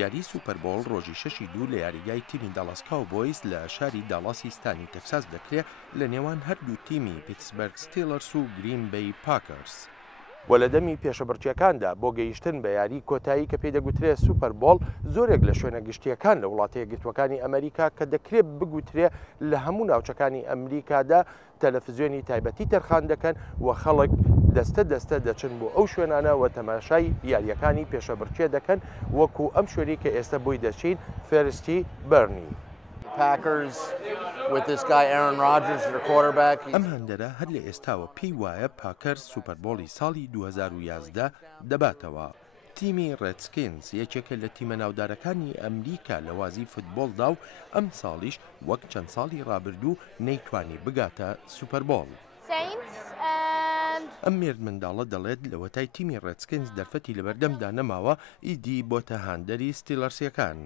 یاری سوپەربۆڵ ڕۆژی 6/2 لە یاریگای تیمی دالاس کاوبۆیز لە شاری دالاسی ستانی تەکساس دەکرێت لە نێوان هەردوو تیمی پیتسبەرگ ستیلەرس و گرین بەی پاکەرز. وە لە دەمی پێشەبڕکێکاندا بۆ گەیشتن بە یاری کۆتایی کە پێی دەگوترێت سوپەربۆڵ زۆرێک لە شوێنە گشتیەکان لە وڵاتە یەکگرتووەکانی ئەمریکا کە دەکرێت بگوترێت لە هەموو ناوچەکانی ئەمریکادا تەلەڤیزیۆنی تایبەتی تەرخان دەکەن و خەڵک دەستە دەستە دەچن بۆ ئەو شوێنانە و تەماشای یاریەکانی پێشەبڕکێ دەکەن وەکو ئەم شوێنی کە ئێستا بۆی دەچین فێرستی بەرنی. ئەم هەندەرە هەر لە ئێستاوە پێی وایە پاکەرز سوپەربۆڵی ساڵی 2011 دەباتەوە. تیمی ڕێدسکینز یەکێکە لە تیمە ناودارەکانی ئەمریکا لە وازی فوتبۆڵدا و ئەم ساڵیش وەک چەند ساڵی ڕابردوو نەیتوانی بگاتە سوپەربۆڵ. ئەم مێرد منداڵە دەڵێت لە وەتای تیمی ڕێدسکینز دەرفەتی لەبەردەمدا نەماوە ئیدی بۆتە هاندەری ستیلەرسیەکان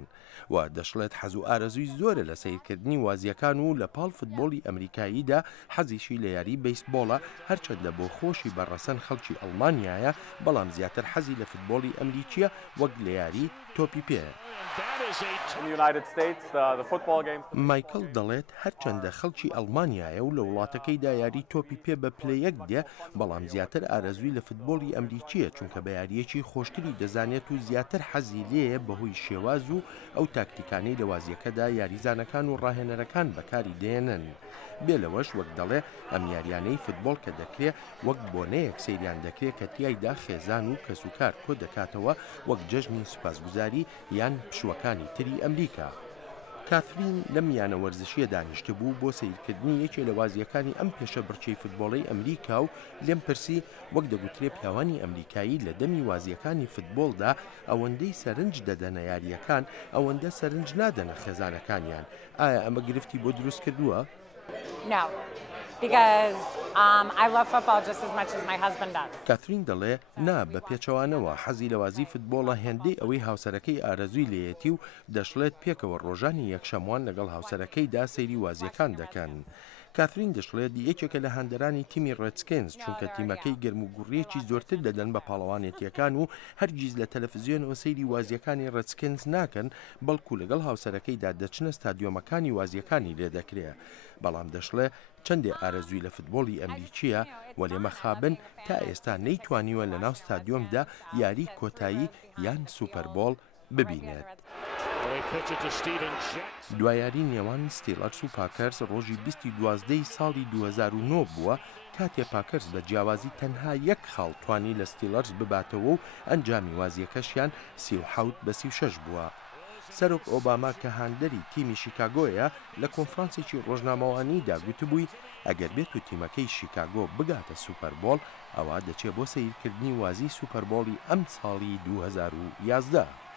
و دەشڵێت حەز و ئارەزووی زۆرە لە سەیرکردنی وازیەکان و لە پاڵ فوتبۆڵی ئەمریکاییدا حەزیشی لە یاری بەیسبۆڵە هەرچەندە بۆ خۆشی بەڕەسەن خەڵکی ئەڵمانیایە بەڵام زیاتر حەزی لە فوتبۆڵی ئەمریکیە وەک لە یاری تۆپی پێ. مایکل دەڵێت هەرچەندە خەڵکی ئەڵمانیایە و لە وڵاتەکەیدا یاری تۆپی پێ بە پلەیەک دێ بەڵام زیاتر ئارەزووی لە فوتبۆڵی ئەمریکیە چونکە بە یاریەکی خۆشتری دەزانێت و زیاتر حەزی لێیە بەهۆی شێواز و ئەو تاکتیکانەی لە وازیەکەدا یاریزانەکان و ڕاهێنەرەکان بەکاری دێنن. بێ لەوەش وەک دەڵێ ئەم یاریانەی فوتبۆڵ کە دەکرێت وەک بۆنەیەک سەیریان دەکرێت کە تیایدا خێزان و کەسوکار کۆ دەکاتەوە وەک جەژنی سوپاسگوزاری یان پشوەکانی تری ئەمریکا. کاترین لەم یانە وەرزشیە دانیشتە بوو بۆ سیرکردنی یەکێ لە وازیەکانی ئەم پێشە بڕچەی فوتبۆڵی ئەمریکا و لێم پرسی وەک دەگوترێت پیاوانی ئەمریکایی لە دەمی وازیەکانی فوتبۆڵدا ئەوەندەی سەرنج دەدەنە یاریەکان ئەوەندە سەرنج نادەنە خێزانەکانیان. ئایا ئەمە گرفتی بۆ دروست کردووە؟ No, because I love football just as much as my husband does. کاترین دەڵێ نا بە پێچەوانەوە حەزی لە وازی فوتبۆڵە هێندەی ئەوەی هاوسەرەکەی ئارەزووی لێیەتی و دەشڵێت پێکەوە ڕۆژانی یەکشەموان لەگەڵ هاوسەرەکەیدا سەیری وازیەکان دەکەن. کاترین دەشڵێت یەکێکە لە هەندەرانی تیمی ڕێدسکینز چونکە تیمەکەی گەرم و گوڕیەکی زۆرتر دەدەن بە پاڵەوانێتیەکان و هەرگیز لە تەلەڤیزیۆنەوە سەیری وازیەکانی ڕێدسکینز ناکەن بەڵکو لەگەڵ هاوسەرەکەیدا دەچنە ستادیۆمەکانی وازیەکانی لێ دەکرێت. بەڵام دەشڵێ چەندێ ئارەزووی لە فوتبۆڵی ئەمریکیە و لێمە خابن تا ئێستا نەیتوانیوە لە ناو ستادیۆمدا یاری کۆتایی یان سوپەربۆڵ ببینێت. دوایاری نێوان ستیلەرس و پاکەرز ڕۆژی 22 ساڵی 2009 بووە کاتێ پاکەرز بە جیاوازی تەنها یەک خاڵ توانی لە ستیلەرس بباتەوە و ئەنجامی وازیەکەشیان 37-36 بووە. سەرۆک ئۆباما کە هاندەری تیمی شیکاگۆیە لە کۆنفرانسێکی ڕۆژنامەوانیدا گوتبووی ئەگەر بێت و تیمەکەی شیکاگۆ بگاتە سوپەربۆڵ ئەوە دەچێت بۆ سەیرکردنی وازی سوپەربۆڵی ئەم ساڵی 2011.